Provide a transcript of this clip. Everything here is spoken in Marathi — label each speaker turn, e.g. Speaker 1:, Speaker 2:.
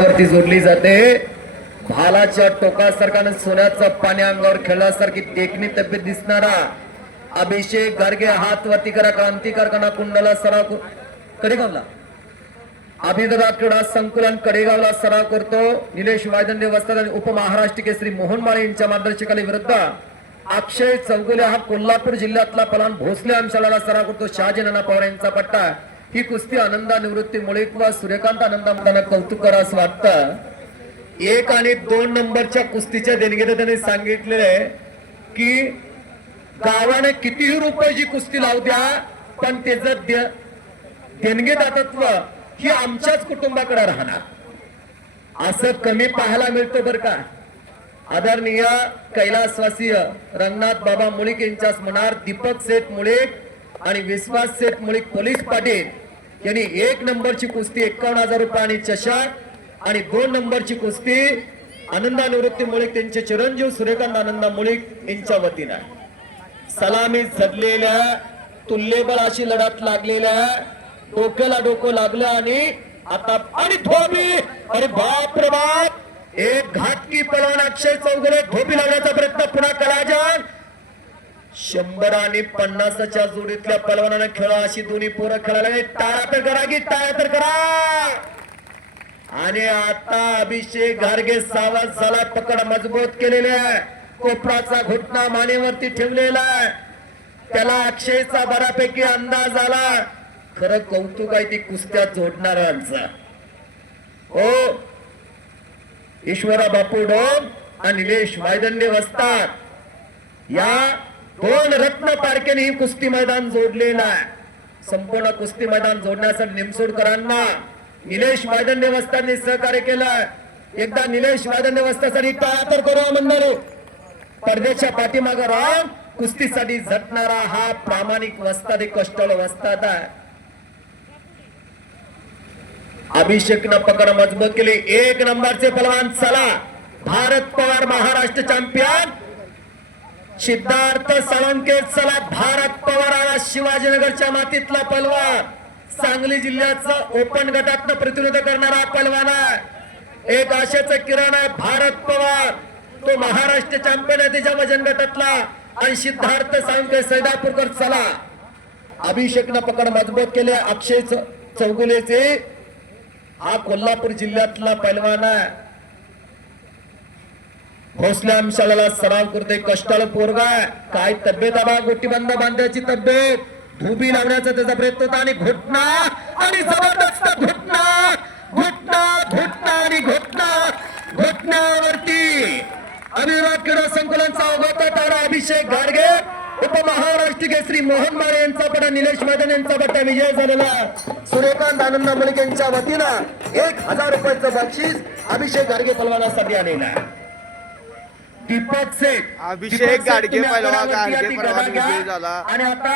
Speaker 1: वरती जोडली जाते. भालाच्या टोकासारखा सोन्याचा पाणी अंगावर खेळल्यासारखी देखणी तब्येत दिसणारा अभिषेक गाडगे हात वरती करा क्रांतिकार कणा कुंडला सराव कडेगावला. अभिदरा क्रीडा संकुलन कडेगावला सराव करतो. निलेश वायदंडे वस्ताद आणि उपमहाराष्ट्र केसरी मोहन माळे यांच्या मार्गदर्शकाली विरुद्ध. अक्षय चौगुले हा कोल्हापूर जिल्ह्यातला पलान भोसले अंशाला सराव करतो. शहाजी नाना पवार यांचा पट्टा. ही कुस्ती आनंदा निवृत्तीमुळे किंवा सूर्यकांत आनंदा कौतुक करा असं वाटतं. एक आणि दोन नंबरच्या कुस्तीच्या देणगीत त्यांनी सांगितलेलं आहे की गावाने कितीही रुपयाची कुस्ती लावू द्या पण त्याचं देणगीदातत्व देणगी दातत्व ही आमच्याच कुटुंबाकडे राहणार. असं कमी पाहायला मिळतं बरं का. आदरणीय कैलासवासीय रंगनाथ बाबा मुळीक यांच्या म्हणार दीपक सेठ मुळीक आणि विश्वास सेठ मुळीक पोलीस पाटील यांनी एक नंबरची कुस्ती एकावन्न हजार रुपये आणि चषक आणि दोन नंबरची कुस्ती आनंदा निवृत्ती मुळीक त्यांचे चिरंजीव सूर्यकांत आनंदा मुळीक यांच्या वतीनं. सलामी झडलेल्या तुल्यबळ अशी लढत लागलेल्या डोक्याला डोकं लागलं आणि आता आणि धोबी अरे बाप रे बाप! एक घाटकी पलवान अक्षय चौगुले धोबी लागण्याचा प्रयत्न पुन्हा करायचा शंभर आणि पन्नासाच्या जोडीतल्या पलवानानं खेळा अशी दोन्ही पोरं खेळायला टाळा तर करा की टाळा तर करा. आणि आता अभिषेक घारगे सावध झाला पकड मजबूत केलेले आहे. कोपराचा घुटना मानेवरती ठेवलेला आहे. त्याला अक्षयचा बऱ्यापैकी अंदाज आला. खरं कौतुक आहे ती कुस्त्यात जोडणाऱ्यांचा हो ईश्वरा बापू डोम आणि निलेश वायदंडे वसतात या दोन रत्न तारखेने ही कुस्ती मैदान जोडलेलं आहे? संपूर्ण कुस्ती मैदान जोडण्यासाठी निमसोडकरांना निलेश वादन देवस्थांनी सहकार्य केलं एकदा निलेश वादन देवस्थासाठी टाळा तर करू मंडळी. परदेशच्या पाठीमागे राहून कुस्तीसाठी झटणारा हा प्रामाणिक वस्ताद एक कष्टाळ वस्ताद आहे. अभिषेकनं पकड मजबूत केली. एक नंबरचे पलवान चला. भारत पवार महाराष्ट्र चॅम्पियन सिद्धार्थ साळुंके चला भारत पवार आला शिवाजीनगरच्या मातीतला पलवान सांगली जिल्ह्याचा ओपन गटात प्रतिनिधित्व करणारा पलवान आहे. एक आशेचं किरण आहे भारत पवार. तो महाराष्ट्र चॅम्पियन आहे त्याच्या वजन गटातला. आणि सिद्धार्थ साळुंके सैदापूरकर चला. अभिषेकनं पकड मजबूत केले अक्षय च- चौगुलेचे. हा कोल्हापूर जिल्ह्यातला पैलवान आहे. भोसल्या अंशाला सराव करते कष्टाळ पोरगा काय तब्येत आबा गोटीबंद बांधायची तब्येत. धुबी लावण्याचा त्याचा प्रयत्न होता आणि घुटना आणि जबरदस्त घुटना. घुटना घुटना आणि घुटना. घुटण्यावरती अभिराज क्रीडा संकुलांचा अवघाता तारा अभिषेक गाडगे. उपमहाराष्ट्र केसरी मोहन माळे यांचा पटा निलेश मैदान यांचा पट्टा विजय झालेला. सूर्यकांत आनंद मलिक यांच्या वतीनं एक हजार रुपयाचं बक्षीस अभिषेक गाडगे पलवानासाठी आलेला आहे. दीपक सेठ
Speaker 2: अभिषेक गाडगे
Speaker 1: या
Speaker 2: गाडगे. विजयी झाला.
Speaker 1: आणि आता